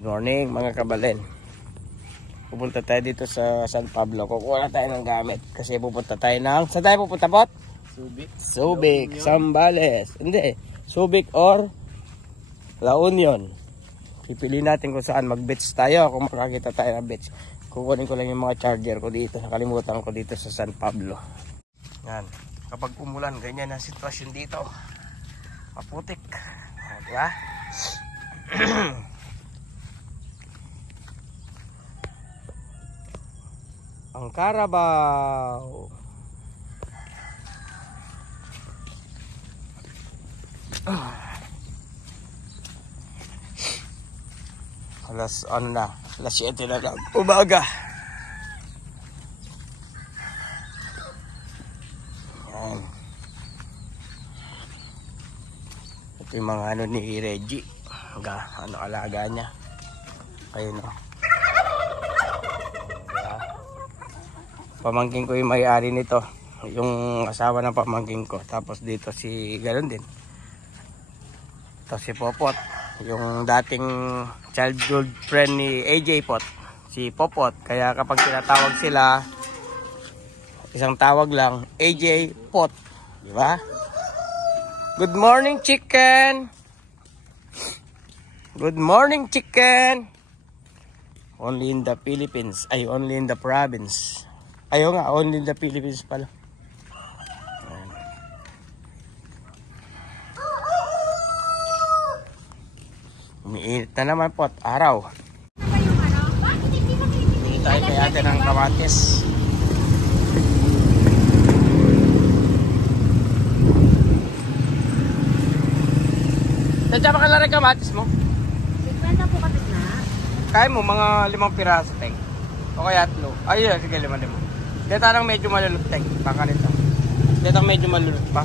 Good morning mga kabalen. Pupunta tayo dito sa San Pablo. Kukuha tayo ng gamit. Kasi pupunta tayo ng... Saan tayo pupunta, Pot? Subic. Zambales. Hindi. Subic or La Union. Pipili natin kung saan mag-beach tayo. Kung makakita tayo ng beach. Kukunin ko lang yung mga charger ko dito. Nakalimutan ko dito sa San Pablo. Yan. Kapag umulan, ganyan ang sitwasyon dito. Maputik. Diba? Ang Carabao. Alas 7 na lang umaga. Yan. Ito yung mga ni Reggie. Alaga niya. Ayun o. Pamangking ko yung may-ari nito, yung asawa ng pamangking ko. Tapos dito si ganoon din. Ito si Popot, yung dating childhood friend ni AJ Pot, si Popot. Kaya kapag tinatawag sila, isang tawag lang, AJ Pot, di ba? Good morning, chicken. Good morning, chicken. Only in the Philippines, ay only in the province. Ayaw nga, only in the Philippines pala. Umiinit na naman po at araw. Hindi tayo kay ate ng kamatis. Nandiyan ba kalari kamatis mo? 50 po kapit na. Kaya mo mga 5 piraso, teng. O kaya 3. Ay, sige, 5. Dito ang medyo malulot, teng. Baka nito. Dito ang medyo malulot pa.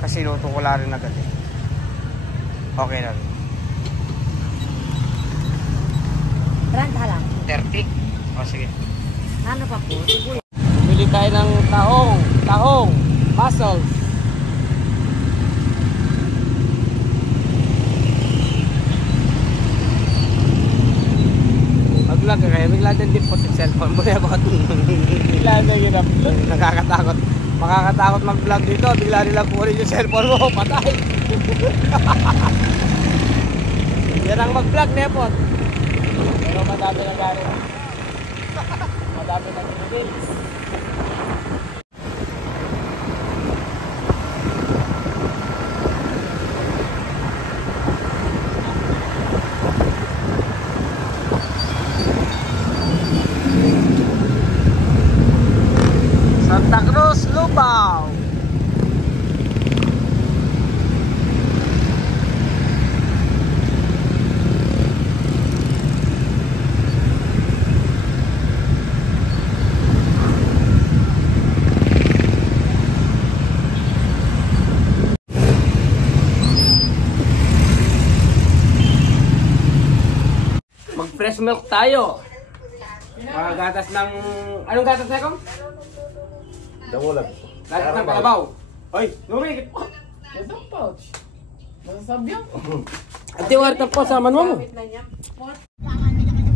Kasi luto ko lang rin agad eh. Okay na rin. 30 lang. 30? O sige. Ano pa po? Bili tayo ng tahong, mussels. Mag-vlog ka kayo, bigla din din po yung cellphone mo. Bigla din yun ang vlog. Nakakatakot. Makakatakot mag-vlog dito. Bigla nilang kunin yung cellphone mo. Patay. Yan ang mag-vlog, Nepot. Pero madami na gano'n. Madami na tinigil. Santa Cruz, Lubao. Mag-fresh milk tayo. Mga gatas ng... Anong gatas na kong? Damulag. Gatas ng kalabaw. Oy, lumikit. Ito pouch. Masasabi yan. At yung warta po, saman mo mo. Ito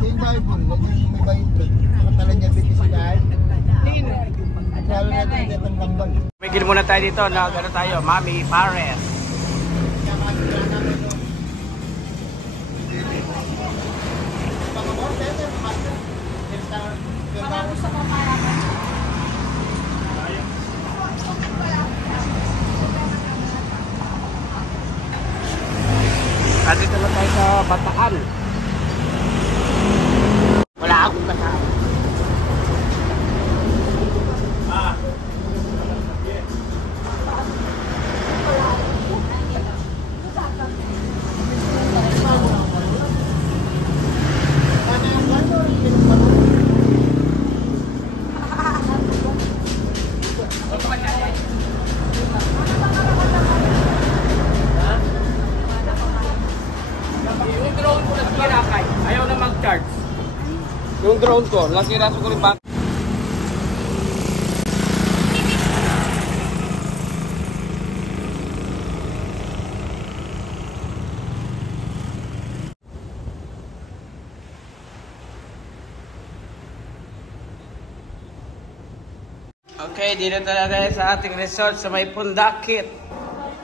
yung Bible. May Bible. Matala niya dito si Dahil. At lalo natin itong lambang. Migil muna tayo dito. Nagano tayo. Mami Pares. At dito na tayo sa Bataan. Wala akong kasama. Yung drone ko nasira kay. Ayaw na mag-charge. Yung drone ko, nasira ko rin ba? Okay, dito na tayo sa ating resort sa may Pundakit,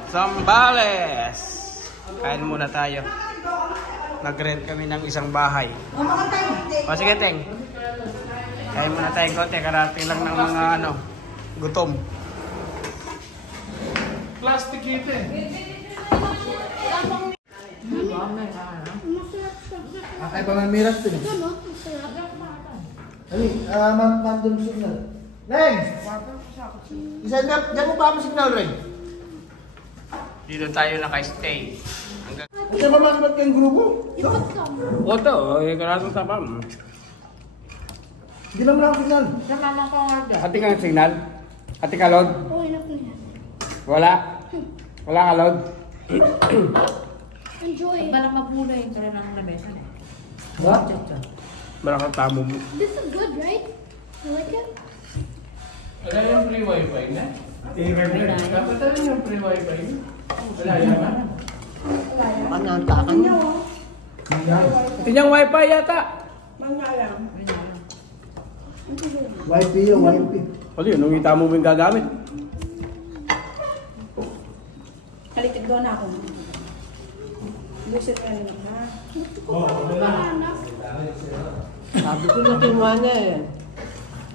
Zambales. Kain muna tayo. Nag-rent kami ng isang bahay. O sige, Teng. Kain muna tayo konti. Karating lang ng mga gutom. Plastic ito eh. Ay, pamamiras ito eh. Ali, mandom signal. Reng! Isa na, dyan mo pa mo signal, Reng? Dito tayo naka-stay. Ito ba masabat kayong grupo? Oto, karatong sapam. Hindi lang lang signal. Ati kang signal? Ati ka load? Wala? Wala ka load? Enjoy. Balang mapulo yung tira ng labesan eh. What? Wala kang tamo mo. This is good, right? You like it? Wala yung free wifi na? Dapat tayo yung free wifi na? Wala yan. Panantakan niyo. Ito niyang wifi yata. YP yun, YP. Kasi yun, nung itamo mo yung gagamit. Kalikid doon ako. Lusit ka rin na. Sabi ko na kinwa niya eh.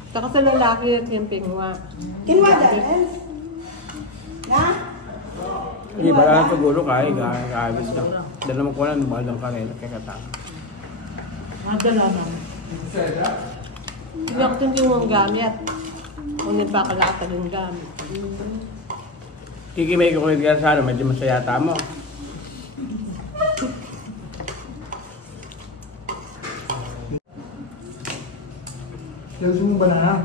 Saka sa lalaki at yung pingwa. Kinwa dahil? Na? Hindi, bala na siguro kaya kaabis lang. Dala mo ko lang, balang ka rin, kaya katang. Madala naman. Hindi ako yung gamit. Kung nagpakalata yung gamit. Kikimay ko kayo kaya sana, medyo masayata mo. Alas mo ba na?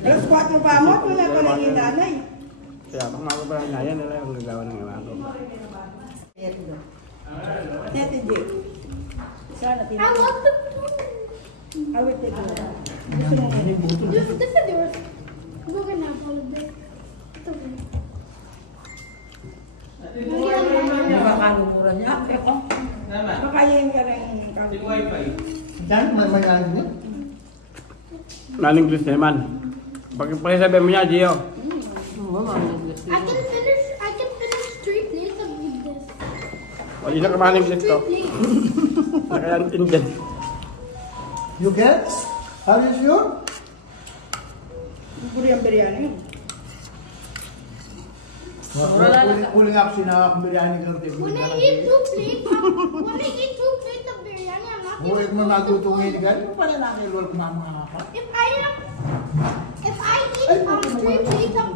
Alas 4 pa mo, wala pa nang inanay. Kaya pang mga parang ngayon, nila yung gagawa ng iwan ko. Tete J. Sana I love the I will take it. This is yours. We're gonna have all of this. It's okay. Makakalumuran niya. Makayin ka rin. Yung wifi. Diyan, may lang niya. Naning English naman. Pag sabi mo niya, Gio. I can finish 3 plates of this. Wali na ka maning English 3 to. plates. Nakalantin You get? Are you sure? Puri ang biryani. Kuling up sinawak biryani ng table. When I eat 2 plates of biryani, I'm not Huwag mo matutungin ka. Ano pala nakilol kumamanga ka? If I eat 3 plates of